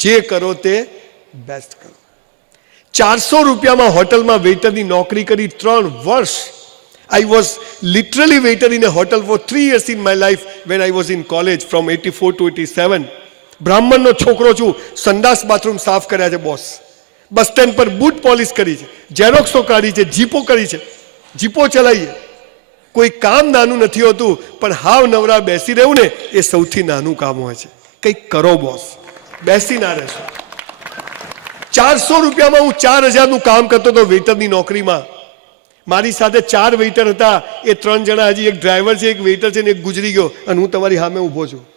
જે કરો તે બેસ્ટ કરો. ચારસો રૂપિયામાં હોટલમાં વેઇટરની નોકરી કરી ત્રણ વર્ષ. I was literally waiter in a hotel for three years in my life when I was in college from eighty four to eighty seven બ્રાહ્મણનો છોકરો છું, સંડાસ બાથરૂમ સાફ કર્યા છે બોસ બસ સ્ટેન્ડ પર બૂટ પોલિશ કરી છે ઝેરોક્સો કાઢી છે જીપો કરી છે જીપો ચલાવીએ. કોઈ કામ નાનું નથી હોતું, પણ હાવ નવરા બેસી રહેવું ને એ સૌથી નાનું કામ હોય છે. કંઈક કરો બોસ બેસી ના રહેશો. ચારસો રૂપિયામાં હું ચાર હજારનું કામ કરતો હતો વેઇટરની નોકરીમાં. મારી સાથે ચાર વેઇટર હતા. એ ત્રણ જણા હજી એક ડ્રાઈવર છે, એક વેઇટર છે ને એક ગુજરી ગયો અને હું તમારી સામે ઊભો છું.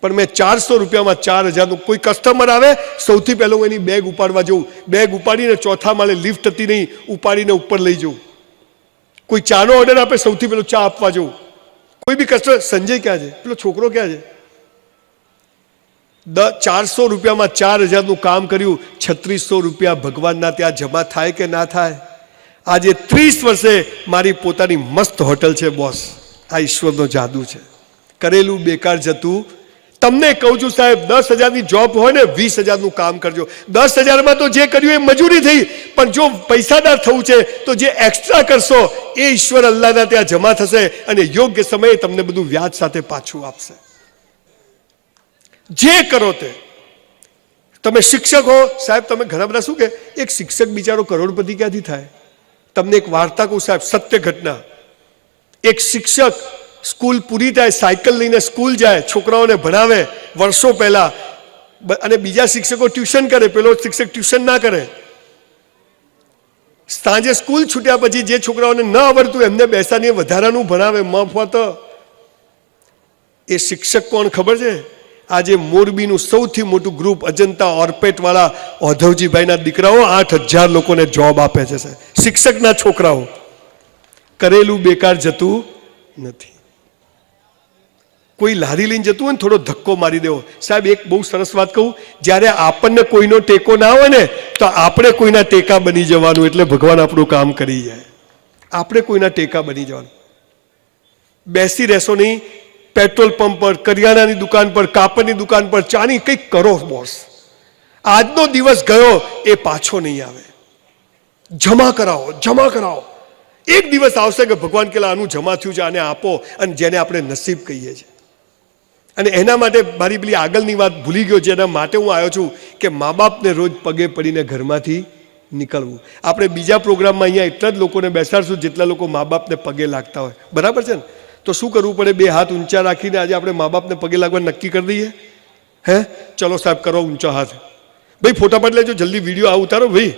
પણ મેં ચારસો રૂપિયામાં ચાર હજારનું કોઈ કસ્ટમર આવે, સૌથી પહેલો હું એની બેગ ઉપાડવા જઉં. બેગ ઉપાડીને ચોથા માળે લિફ્ટ હતી નહીં, ઉપાડીને ઉપર લઈ જઉં. કોઈ ચાનો ઓર્ડર આપે, સૌથી પહેલો ચા આપવા જઉં. કોઈ બી કસ્ટમર સંજય ક્યાં છે? પેલો છોકરો ક્યાં છે? દ ચારસો રૂપિયામાં ચાર હજારનું કામ કર્યું, છત્રીસો રૂપિયા ભગવાનના ત્યાં જમા થાય કે ના થાય? આજે ત્રીસ વર્ષે મારી પોતાની મસ્ત હોટલ છે, બોસ. આ ઈશ્વરનો જાદુ છે. કરેલું બેકાર જતું. તમને કહું છું સાહેબ, દસ હજારની જોબ હોય ને, વીસ હજારનું કામ કરજો. દસ હજારમાં તો જે કર્યું એ મજૂરી થઈ, પણ જો પૈસાદાર થવું છે, તો જે એક્સ્ટ્રા કરશો, એ ઈશ્વર અલ્લાહના ત્યાં જમા થશે અને યોગ્ય સમયે તમને બધું વ્યાજ સાથે પાછું આપશે. જે કરો તે. તમે શિક્ષક હો, સાહેબ, તમે ઘણા બધા શું કે, એક શિક્ષક બિચારો કરોડપતિ ક્યાંથી થાય? તમને એક વાર્તા કહું, સાહેબ, સત્ય ઘટના. એક શિક્ષક સ્કૂલ પૂરી થાય, સાયકલ લઈને સ્કૂલ જાય, છોકરાઓને ભણાવે, વર્ષો પહેલા. અને બીજા શિક્ષકો ટ્યુશન કરે, પેલો શિક્ષક ટ્યુશન ના કરે. સાંજે સ્કૂલ છૂટ્યા પછી જે છોકરાઓને ન આવડતું, એમને બેસાડીને વધારાનું ભણાવે, મફત. એ શિક્ષક કોણ ખબર છે? આજે મોરબીનું સૌથી મોટું ગ્રુપ અજંતા ઓર્પેટવાળા ઓધવજીભાઈના દીકરાઓ આઠ હજાર લોકોને જોબ આપે છે સાહેબ. શિક્ષકના છોકરાઓ. કરેલું બેકાર જતું નથી. કોઈ લારી લઈને જતું હોય ને થોડો ધક્કો મારી દેવો. સાહેબ, એક બહુ સરસ વાત કહું. જ્યારે આપણને કોઈનો ટેકો ના હોય ને, તો આપણે કોઈના ટેકા બની જવાનું એટલે ભગવાન આપણું કામ કરી જાય. આપણે કોઈના ટેકા બની જવાનું. બેસી રહેશો નહીં પેટ્રોલ પંપ પર, કરિયાણાની દુકાન પર, કાપડની દુકાન પર ચાની કંઈક કરો બોસ. આજનો દિવસ ગયો, એ પાછો નહીં આવે. જમા કરાવો જમા કરાવો. એક દિવસ આવશે કે ભગવાન કેલા આનું જમા થયું છે, આને આપો અને જેને આપણે નસીબ કહીએ છીએ. અને એના માટે મારી પેલી આગળની વાત ભૂલી ગયો છે, એના માટે હું આવ્યો છું કે મા બાપને રોજ પગે પડીને ઘરમાંથી નીકળવું. આપણે બીજા પ્રોગ્રામમાં અહીંયા એટલા જ લોકોને બેસાડશું જેટલા લોકો મા બાપને પગે લાગતા હોય. બરાબર છે ને? તો શું કરવું પડે? બે હાથ ઊંચા રાખીને આજે આપણે મા બાપને પગે લાગવા નક્કી કરી દઈએ? હે? ચલો સાહેબ, કરો ઊંચો હાથ. ભાઈ ફોટા પાડી લેજો, જલ્દી વીડિયો આ ઉતારો ભાઈ.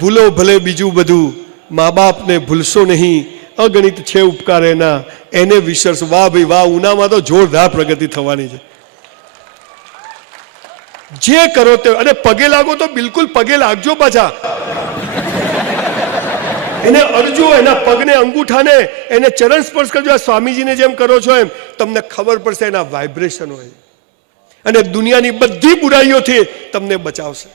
ભૂલો ભલે બીજું બધું મા બાપને ભૂલશો નહીં. અગણિત છે ઉપકાર એના. એને વિસરશો. વાહ ભાઈ, વાહ, ઉનામાં તો જોરદાર પ્રગતિ થવાની છે. જે કરો તે, અને પગે લાગો તો બિલકુલ પગે લાગજો પાછા. એને અરજો, એના પગને અંગૂઠાને, એને ચરણ સ્પર્શ કરજો. આ સ્વામીજીને જેમ કરો છો એમ, તમને ખબર પડશે એના વાઇબ્રેશન હોય. અને દુનિયાની બધી બુરાઈઓથી તમને બચાવશે.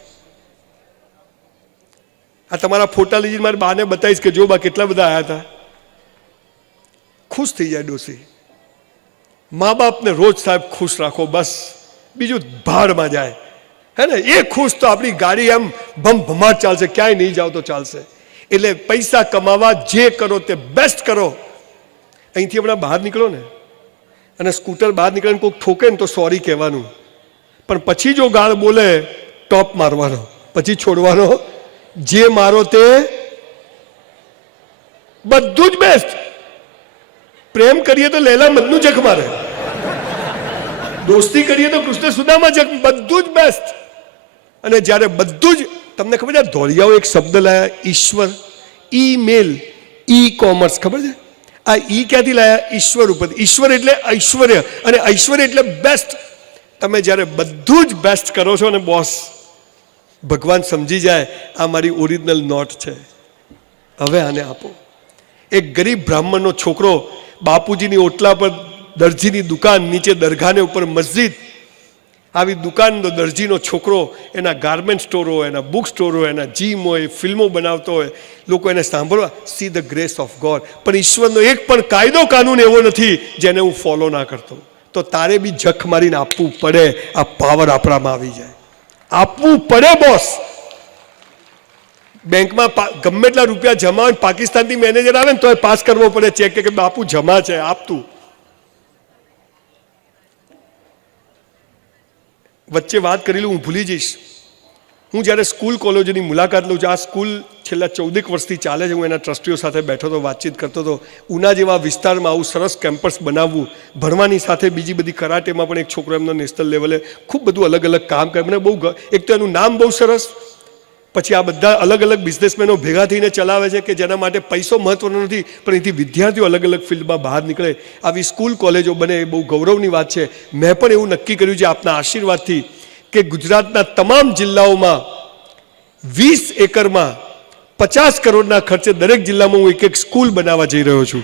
આ તમારા ફોટા લઈ જઈને મારી બાને બતાવીશ કે જો બા કેટલા બધા આવ્યા હતા. ખુશ થઈ જાય ડોસી મા બાપને રોજ સાહેબ ખુશ રાખો, બસ. બીજું ભારમાં જાય. હે ને? એ ખુશ તો આપણી ગાડી એમ ભમ ભમાટ ચાલશે. ક્યાંય નહીં જાવ તો ચાલશે. એટલે પૈસા કમાવા જે કરો તે બેસ્ટ કરો. અહીંથી હમણાં બહાર નીકળો ને, અને સ્કૂટર બહાર નીકળે કોઈક ઠોકે ને તો સોરી કહેવાનું. પણ પછી જો ગાળ બોલે, ટોપ મારવાનો. પછી છોડવાનો. જે મારો તે બધું જ બેસ્ટ પ્રેમ કરીએ તો લેલા મનનું જખ મારે. દોસ્તી કરીએ તો કૃષ્ણ સુદામાં જખ બધું જ બેસ્ટ અને જ્યારે બધું જ તમને ખબર છે ધોળિયાઓ એક શબ્દ લાયા, ઈશ્વર. ઈમેલ ઈ કોમર્સ ખબર છે? આ ઈ ક્યાંથી લાયા? ઈશ્વર ઉપર ઈશ્વર એટલે ઐશ્વર્ય અને ઐશ્વર્ય એટલે બેસ્ટ તમે જ્યારે બધું જ બેસ્ટ કરો છો ને બોસ ભગવાન સમજી જાય, આ મારી ઓરિજિનલ નોટ છે. હવે આને આપો. એક ગરીબ બ્રાહ્મણનો છોકરો બાપુજીની ઓટલા પર દરજીની દુકાન નીચે દરગાહને ઉપર મસ્જિદ આવી દુકાન દરજીનો છોકરો એના ગાર્મેન્ટ સ્ટોર હોય, એના બુક સ્ટોર હોય, એના જીમ હોય, ફિલ્મો બનાવતો હોય, લોકો એને સાંભળવા see the grace of God પણ ઈશ્વરનો એક પણ કાયદો કાનૂન એવો નથી જેને હું ફોલો ના કરતો. તો તારે બી જખ મારીને આપવું પડે, આ પાવર આપણામાં આવી જાય. આપવું પડે બોસ બેંકમાં ગમે એટલા રૂપિયા જમા પાકિસ્તાનથી મેનેજર આવે ને તો પાસ કરવો પડે. ચેક કે, બાપુ, જમા છે આપતું વચ્ચે વાત કરેલી હું ભૂલી જઈશ. હું જ્યારે સ્કૂલ કોલેજોની મુલાકાત લઉં છું, આ સ્કૂલ છેલ્લા ચૌદેક વર્ષથી ચાલે છે, હું એના ટ્રસ્ટીઓ સાથે બેઠો હતો, વાતચીત કરતો હતો. ઉના જેવા વિસ્તારમાં આવું સરસ કેમ્પસ બનાવવું, ભણવાની સાથે બીજી બધી કરાટેમાં પણ એક છોકરો એમનો નેશનલ લેવલે ખૂબ બધું અલગ અલગ કામ કરે મને બહુ એક તો એનું નામ બહુ સરસ પછી આ બધા અલગ અલગ બિઝનેસમેનો ભેગા થઈને ચલાવે છે કે જેના માટે પૈસો મહત્વનો નથી, પણ એથી વિદ્યાર્થીઓ અલગ અલગ ફિલ્ડમાં બહાર નીકળે. આવી સ્કૂલ કોલેજો બને એ બહુ ગૌરવની વાત છે. મેં પણ એવું નક્કી કર્યું છે આપના આશીર્વાદથી કે ગુજરાતના તમામ જિલ્લાઓમાં વીસ એકરમાં પચાસ કરોડના ખર્ચે દરેક જિલ્લામાં હું એક એક સ્કૂલ બનાવવા જઈ રહ્યો છું.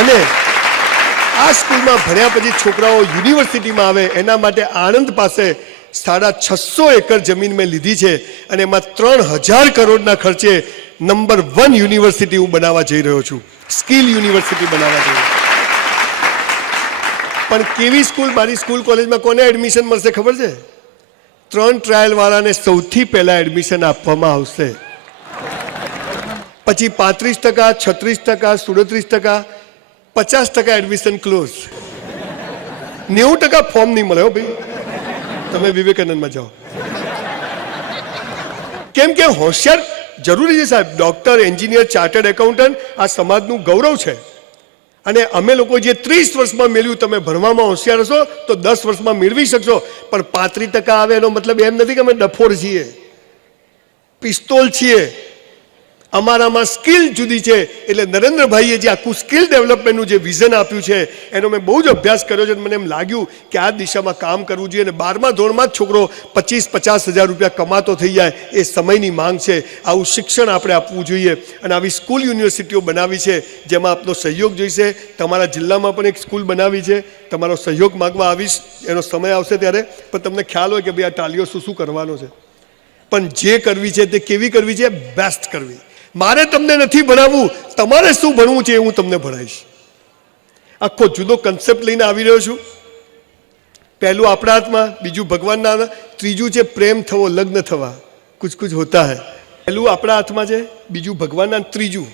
અને આ સ્કૂલમાં ભણ્યા પછી છોકરાઓ યુનિવર્સિટીમાં આવે, એના માટે આણંદ પાસે સાડા છસો એકર જમીન મેં લીધી છે અને એમાં ત્રણ હજાર કરોડના ખર્ચે નંબર વન યુનિવર્સિટી હું બનાવવા જઈ રહ્યો છું. સ્કિલ યુનિવર્સિટી બનાવવા જઈ પણ કેવી સ્કૂલ? મારી સ્કૂલ કોલેજમાં કોને એડમિશન મળશે ખબર છે? ત્રણ ટ્રાયલ વાળાને સૌથી પહેલાં એડમિશન આપવામાં આવશે. પછી પાંત્રીસ ટકા, છત્રીસ ટકા, સુડત્રીસ ટકા, પચાસ ટકા એડમિશન ક્લોઝ નેવું ટકા ફોર્મ નહીં મળે હો ભાઈ. તમે વિવેકાનંદમાં જાઓ. કેમ કે હોશિયાર જરૂરી છે સાહેબ. ડોક્ટર, એન્જિનિયર, ચાર્ટર્ડ એકાઉન્ટન્ટ આ સમાજનું ગૌરવ છે. અને અમે લોકો જે ત્રીસ વર્ષમાં મેળવ્યું, તમે ભણવામાં હોશિયાર હશો, તો દસ વર્ષમાં મેળવી શકશો. પણ પાંત્રીસ ટકા આવે એનો મતલબ એમ નથી કે અમે ડફોર છીએ. પિસ્તોલ છીએ. અમારામાં સ્કિલ જુદી છે. એટલે નરેન્દ્રભાઈએ જે આખું સ્કિલ ડેવલપમેન્ટનું જે વિઝન આપ્યું છે, એનો મેં બહુ જ અભ્યાસ કર્યો છે મને એમ લાગ્યું કે આ દિશામાં કામ કરવું જોઈએ અને બારમા ધોરણમાં જ છોકરો પચીસ, પચાસ હજાર રૂપિયા કમાતો થઈ જાય એ સમયની માંગ છે. આવું શિક્ષણ આપણે આપવું જોઈએ અને આવી સ્કૂલ યુનિવર્સિટીઓ બનાવી છે, જેમાં આપનો સહયોગ જોઈશે. તમારા જિલ્લામાં પણ એક સ્કૂલ બનાવી છે. તમારો સહયોગ માગવા આવીશ. એનો સમય આવશે ત્યારે. પણ તમને ખ્યાલ હોય કે ભાઈ આ ટાલીઓ શું શું કરવાનો છે. પણ જે કરવી છે તે કેવી કરવી છે? બેસ્ટ કરવી. મારે તમને નથી ભણાવવું. તમારે શું ભણવું છે હું તમને ભણાવીશ. આખો જુદો કન્સેપ્ટ લઈને આવી રહ્યો છું. પહેલું આપણા હાથમાં, બીજું ભગવાનના ત્રીજું છે પ્રેમ થવો, લગ્ન થવા. કુછ કુછ હોતા હૈ. પહેલું આપણા હાથમાં છે, બીજું ભગવાનના ત્રીજું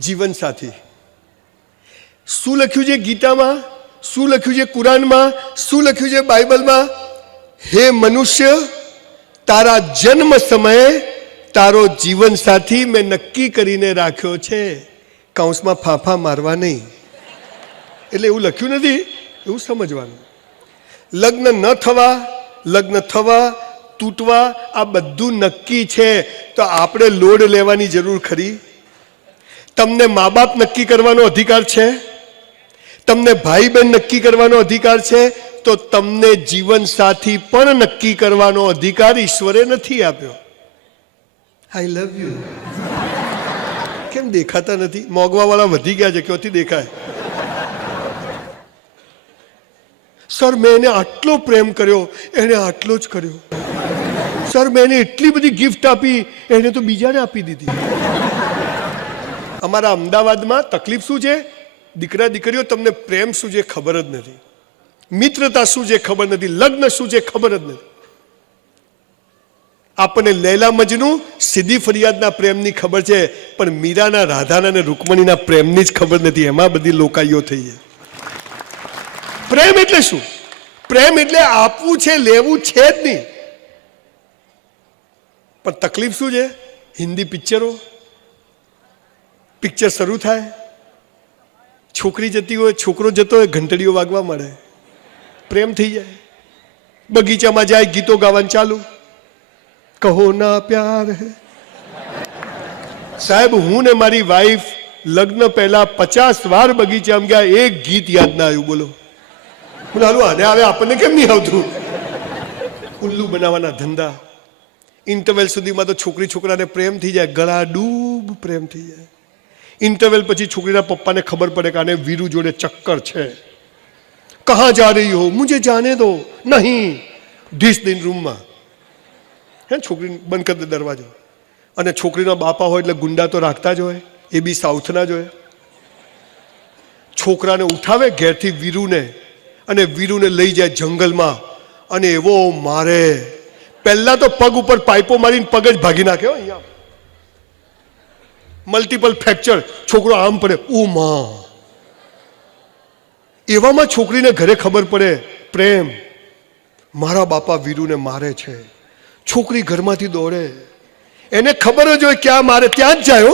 જીવન સાથી. શું લખ્યું છે ગીતામાં? શું લખ્યું છે કુરાનમાં? શું લખ્યું છે બાઇબલમાં? હે મનુષ્ય, તારા જન્મ સમયે તારો જીવન સાથી મેં નક્કી કરીને રાખ્યો છે. કૌંસમાં ફાંફા મારવા નહીં. એટલે એવું લખ્યું નથી, એવું સમજવાનું. લગ્ન ન થવા, લગ્ન થવા, તૂટવા, આ બધું નક્કી છે. તો આપણે લોડ લેવાની જરૂર ખરી? તમને મા બાપ નક્કી કરવાનો અધિકાર છે? તમને ભાઈ બહેન નક્કી કરવાનો અધિકાર છે? તો તમને જીવન સાથી પણ નક્કી કરવાનો અધિકાર ઈશ્વરે નથી આપ્યો. આઈ લવ યુ કેમ દેખાતા નથી? મોગવાવાળા વધી ગયા છે, ક્યાંથી દેખાય? સર, મેં એને આટલો પ્રેમ કર્યો એને આટલો જ કર્યો. સર, મેં એને એટલી બધી ગિફ્ટ આપી, એને તો બીજાને આપી દીધી. અમારા અમદાવાદમાં તકલીફ શું છે? દીકરા દીકરીઓ, તમને પ્રેમ શું છે ખબર જ નથી. મિત્રતા શું છે ખબર નથી. લગ્ન શું છે ખબર જ નથી. આપણને લૈલા મજનું સીધી ફરિયાદના પ્રેમની ખબર છે, પણ મીરાના રાધાના અને રૂકમણીના પ્રેમની જ ખબર નથી. એમાં બધી લોકાઈઓ થઈ છે. પ્રેમ એટલે શું? પ્રેમ એટલે આપવું છે, લેવું છે જ નહીં. પણ તકલીફ શું છે? હિન્દી પિક્ચરો, પિક્ચર શરૂ થાય, છોકરી જતી હોય, છોકરો જતો હોય, ઘંટડીઓ વાગવા મળે પ્રેમ થઈ જાય. બગીચામાં જાય, ગીતો ગાવાનું ચાલુ. કહો ના પ્યાર. હે સાહેબ, હું ને મારી વાઈફ લગ્ન પહેલા પચાસ વાર બગીચામાં ગયા, એક ગીત યાદ ના આવ્યું, બોલો. બોલો, હાલું, આને હવે આપણને કેમ નહીં આવતું? ઉલ્લુ બનાવવાના ધંધા. ઇન્ટરવેલ સુધીમાં તો છોકરી છોકરાને પ્રેમ થઈ જાય, ગળા ડૂબ પ્રેમ થઈ જાય. ઇન્ટરવેલ પછી છોકરીના પપ્પાને ખબર પડે કે આને વીરુ જોડે ચક્કર છે. કહા જા રહી હો? મુજે જાને દો. નહીં. ધીસ દિન રૂમમાં. હે છોકરી બંધ કરી દે દરવાજો. અને છોકરીના બાપા હોય એટલે ગુંડા તો રાખતા જ હોય, એ બી સાઉથના જ હોય. છોકરાને ઉઠાવે ઘેરથી વીરુને અને વીરુને લઈ જાય જંગલમાં અને એવો મારે. પહેલાં તો પગ ઉપર પાઇપો મારીને પગ જ ભાગી નાખ્યો અહીંયા. મલ્ટિપલ ફ્રેક્ચર છોકરો આમ પડે માં. એવામાં છોકરીને ઘરે ખબર પડે, પ્રેમ, મારા બાપા વીરુને મારે છે. છોકરી ઘરમાંથી દોડે. એને ખબર જ હોય ક્યાં મારે ત્યાં જ જાય